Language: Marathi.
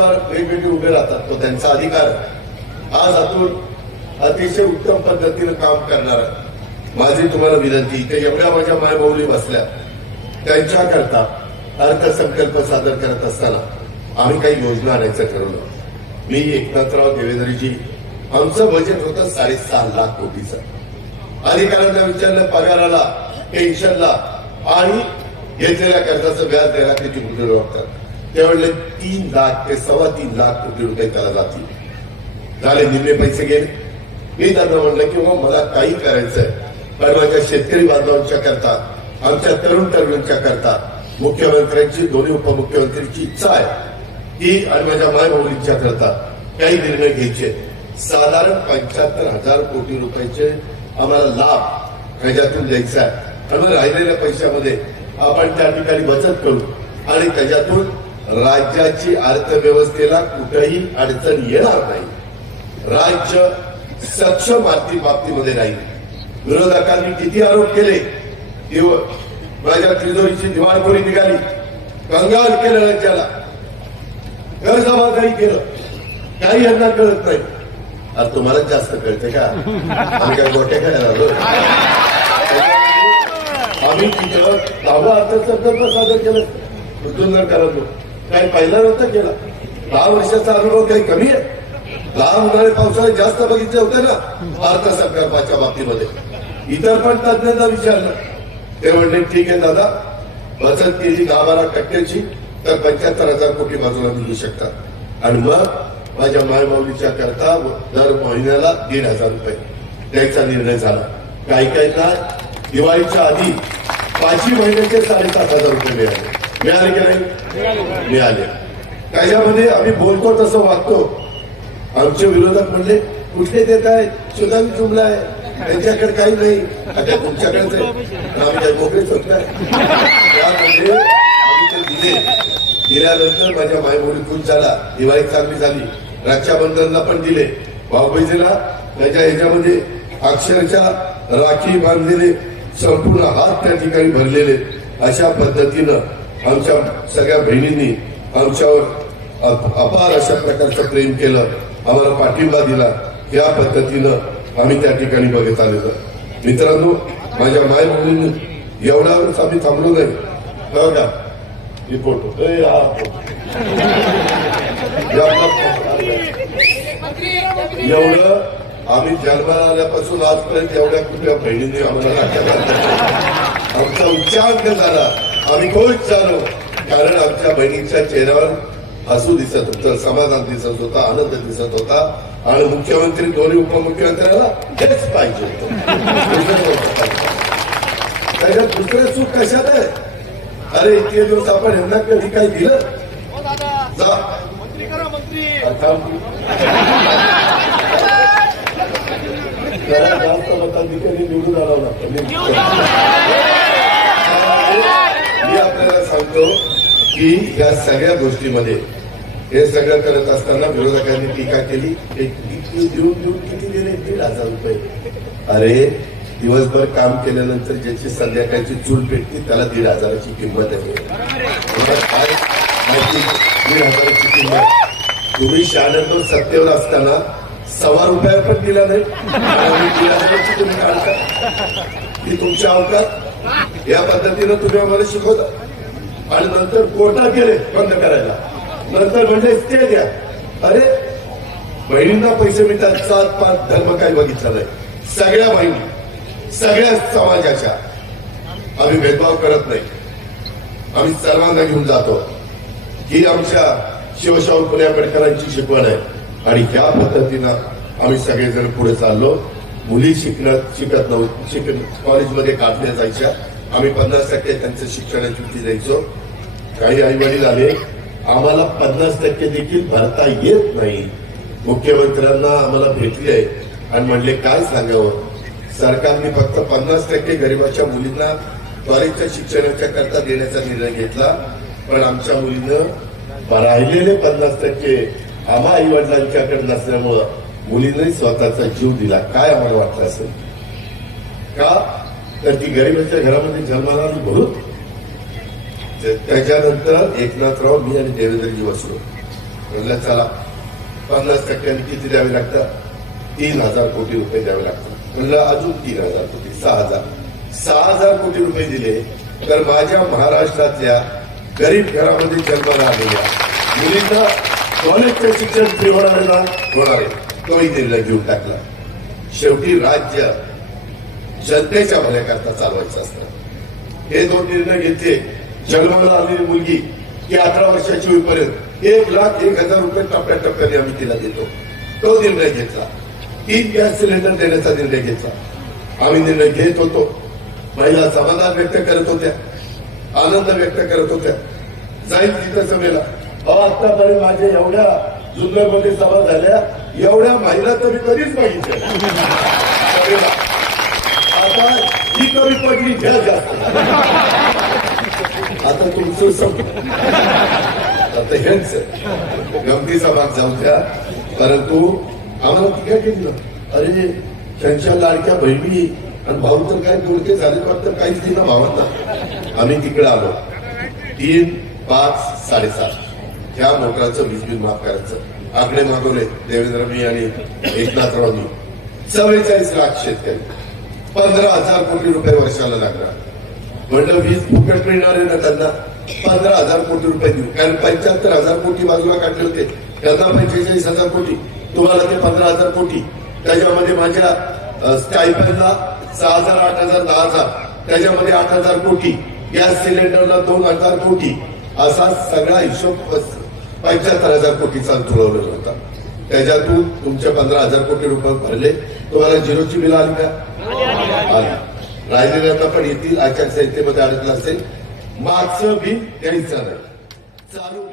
उमेदवार वेगवेगळे उभे राहतात. तो त्यांचा अधिकार आज आतून अतिशय उत्तम पद्धतीनं काम करणार माझी तुम्हाला विनंती ते एवढ्या माझ्या मायबाऊली बसल्या त्यांच्याकरता अर्थसंकल्प सादर करत असताना आम्ही काही योजना आणायचं ठरवलं. मी एकनाथराव देवेंद्रजी आमचं बजेट होतं साडेसहा लाख कोटीचं. अधिकाऱ्यांना विचारलं पगाराला पेन्शनला आणि घेतलेल्या कर्जाचं व्याज द्यायला त्याची रुपये लागतात ते तीन लाख ते सव्वा तीन लाख कोटी रुपये त्याला जातील. झाले निम्मे पैसे गेले. मी त्यांना म्हणलं की मग मला काही करायचंय. पण माझ्या शेतकरी बांधवांच्या करता आमच्या तरुण तरुणांच्या करता मुख्यमंत्र्यांची दोन्ही उपमुख्यमंत्र्यांची इच्छा आहे. की आणि माझ्या मायभाऊलींच्या करता काही निर्णय घ्यायचे साधारण पंच्याहत्तर हजार कोटी रुपयाचे आम्हाला लाभ त्याच्यातून द्यायचा आहे. आणि राहिलेल्या पैशामध्ये आपण त्या ठिकाणी बचत करू आणि त्याच्यातून राज्याची अर्थव्यवस्थेला कुठेही अडचण येणार नाही. राज्य सक्षम आर्थिक बाबतीमध्ये राहील. विरोधकांनी किती आरोप केले? दिव माझ्या तिजोरीची दिवाळखोरी निघाली? कंगाल केलं राज्याला. कर्जबाजारी केलं. काही यांना कळत नाही. आता तुम्हाला जास्त कळते का? आम्ही काय गोट्या खेळायला आलो आम्ही तिथं दहावा अर्थसंकल्प सादर केलं. मृत्यूंजन करायलो काही पहिला नव्हता केला दहा वर्षाचा अनुभव काही कमी आहे? दहा उन्हाळे पावसाळे जास्त बघितले होते ना अर्थसंकल्पाच्या बाबतीमध्ये. इतर पण तज्ञांना विचारलं ते म्हणले ठीक आहे दादा बचत केली दहा बारा टक्क्याची तर पंच्याहत्तर हजार कोटी बाजूला मिळू शकतात. आणि मग माझ्या मायमाऊलीच्या करता दर महिन्याला दीड हजार रुपये द्यायचा निर्णय झाला. काही काहींना दिवाळीच्या आधी पाचवी महिन्याचे साडेसात हजार रुपये मिळाले. मिळाले की नाही? मिळाले. त्याच्यामध्ये आम्ही बोलतो तसं वागतो. आमचे विरोधक म्हणले कुठले देत आहेत? सुदामी जुमला आहे. त्यांच्याकडे काही नाही. आता तुमच्याकडेच आहे आम्ही नाही त्यामध्ये आम्ही ते दिले. दिल्यानंतर माझ्या मायमुली खुश झाला. दिवाळी चांगली झाली. रक्षाबंधनला पण दिले. भाऊबीजेला त्याच्या ह्याच्यामध्ये अक्षरशः राखी बांधलेले संपूर्ण हात त्या ठिकाणी भरलेले अशा पद्धतीनं आमच्या सगळ्या बहिणींनी आमच्यावर अपार अशा प्रकारचं प्रेम केलं. आम्हाला पाठिंबा दिला. या पद्धतीनं आम्ही त्या ठिकाणी बघत आलेलो. मित्रांनो माझ्या माय मुलींनी एवढ्यावरच आम्ही थांबलो नाही. बघा रिपोर्ट. हा एवढं आम्ही जन्माला आल्यापासून आजपर्यंत एवढ्या कुठल्या बहिणींनी आम्हाला आमचा उच्चांक झाला आम्ही खुश झालो कारण आमच्या बहिणीच्या चेहऱ्यावर हसू दिसत होतं समाधान दिसत होता आनंद दिसत होता. आणि मुख्यमंत्री दोन्ही उपमुख्यमंत्र्याला हेच पाहिजे होतं. दुसरं त्याच्यात दुसरं कशात आहे? अरे इतके दिवस आपण यांना कधी काही दिलं? जा. मंत्री करा मंत्री निवडून आणावं लागतं. मी आपल्याला सांगतो की या सगळ्या गोष्टीमध्ये हे सगळं करत असताना विरोधकांनी टीका केली. एक देऊन देऊन किती दिले? दीड हजार रुपये. अरे दिवसभर काम केल्यानंतर ज्याची संध्याकाळची चूल पेटते त्याला दीड हजाराची किंमत आहे. दीड हजाराची किंमत. तुम्ही शहाण्णव सत्तेवर असताना सव्वा रुपया पण दिला नाही. दीड हजाराची तुम्ही काढता. ही तुमच्या अवकाश या पद्धतीनं तुम्ही आम्हाला शिकवता. आणि नंतर कोर्टात गेले बंद करायला. नंतर म्हणजे ते द्या अरे बहिणींना पैसे मिळतात सात पाच धर्म काही बघितला नाही. सगळ्या बहिणी सगळ्या समाजाच्या आम्ही भेदभाव करत नाही. आम्ही सर्वांना घेऊन जातो. ही आमच्या शिवशाहू फुले आंबेडकरांची शिकवण आहे. आणि या पद्धतीनं आम्ही सगळेजण पुढे चाललो. मुली शिकण्यात शिकत नव्हत शिक कॉलेजमध्ये काढल्या जायच्या. आम्ही पन्नास टक्के त्यांचं शिक्षणाची फी द्यायचो. काही आई वडील आले आम्हाला पन्नास टक्के देखील भरता येत नाही. मुख्यमंत्र्यांना आम्हाला भेटले आणि म्हणले काय सांगावं? सरकारने फक्त पन्नास टक्के गरिबाच्या मुलींना कॉलेजच्या शिक्षणाच्या करता देण्याचा निर्णय घेतला. पण आमच्या मुलीनं राहिलेले पन्नास टक्के आम्हा आई वडिलांच्याकडे नसल्यामुळं मुलींनी स्वतःचा जीव दिला. काय आम्हाला वाटलं असेल? का? तर ती गरिबाच्या घरामध्ये जन्माला आली म्हणून त्याच्यानंतर एकनाथराव मी आणि देवेंद्रजी बसलो. म्हणलं चला पन्नास टक्क्यांनी किती द्यावे लागतात? तीन हजार कोटी रुपये द्यावे लागतात. म्हणलं अजून तीन हजार कोटी सहा हजार. सहा हजार कोटी रुपये दिले तर माझ्या महाराष्ट्रातल्या गरीब घरामध्ये जन्माला आलेल्या मुलींना कॉलेजचं शिक्षण फ्री होणार ना? होणार आहे. तोही निर्णय घेऊन टाकला. शेवटी राज्य जनतेच्या भल्याकरता चालवायचं असतं. हे दोन निर्णय घेतले. जन्माला आलेली मुलगी की अठरा वर्षाची होईपर्यंत एक लाख एक हजार रुपये टप्प्याटप्प्याने आम्ही तिला देतो. तो निर्णय घेतला. तीन गॅस सिलेंडर देण्याचा निर्णय घेतला. आम्ही निर्णय घेत होतो. महिला समाधान व्यक्त करत होत्या. आनंद व्यक्त करत होत्या. जाईल तिथं सभेला. अहो आतापर्यंत माझ्या एवढ्या जुन्नरमध्ये सभा झाल्या. एवढ्या महिला तरी कधीच पाहिजे आता ही कमी पडली घ्या जास्त. आता तुमचं संप आता हेच गमतीचा भाग जाऊ द्या. परंतु आम्हाला तिघ्या केलं अरे त्यांच्या लाडक्या बहिणी आणि भाऊ तर काय गुडके झाले वाटतं काहीच दिना भावांना. आम्ही तिकडे आलो. तीन पाच साडेसात. ह्या मोटराचं वीज बिल माफ करायचं. आकडे मागवले देवेंद्र मी आणि एकनाथरावनी चव्वेचाळीस लाख शेतकरी. पंधरा हजार कोटी रुपये वर्षाला लागणार म्हणलं वीज फुकट मिळणार आहे ना त्यांना? पंधरा हजार कोटी रुपये देऊ. कारण पंच्याहत्तर हजार कोटी बाजूला काढले होते. त्यांना पंचेचाळीस हजार कोटी. तुम्हाला ते पंधरा हजार कोटी. त्याच्यामध्ये माझ्या स्टायपनला सहा हजार आठ हजार दहा हजार. त्याच्यामध्ये आठ हजार कोटी. गॅस सिलेंडरला दोन हजार कोटी. असा सगळा हिशोब पंच्याहत्तर हजार कोटीचा जुळवलेला होता. त्याच्यातून तुमचे पंधरा हजार कोटी रुपये भरले. तुम्हाला झिरोची बिल आली का? आली. राहिलेल्यांना पण येतील. आचारसंहितेमध्ये अडकलं असेल. मागचं बिल द्यायचं नाही चालू.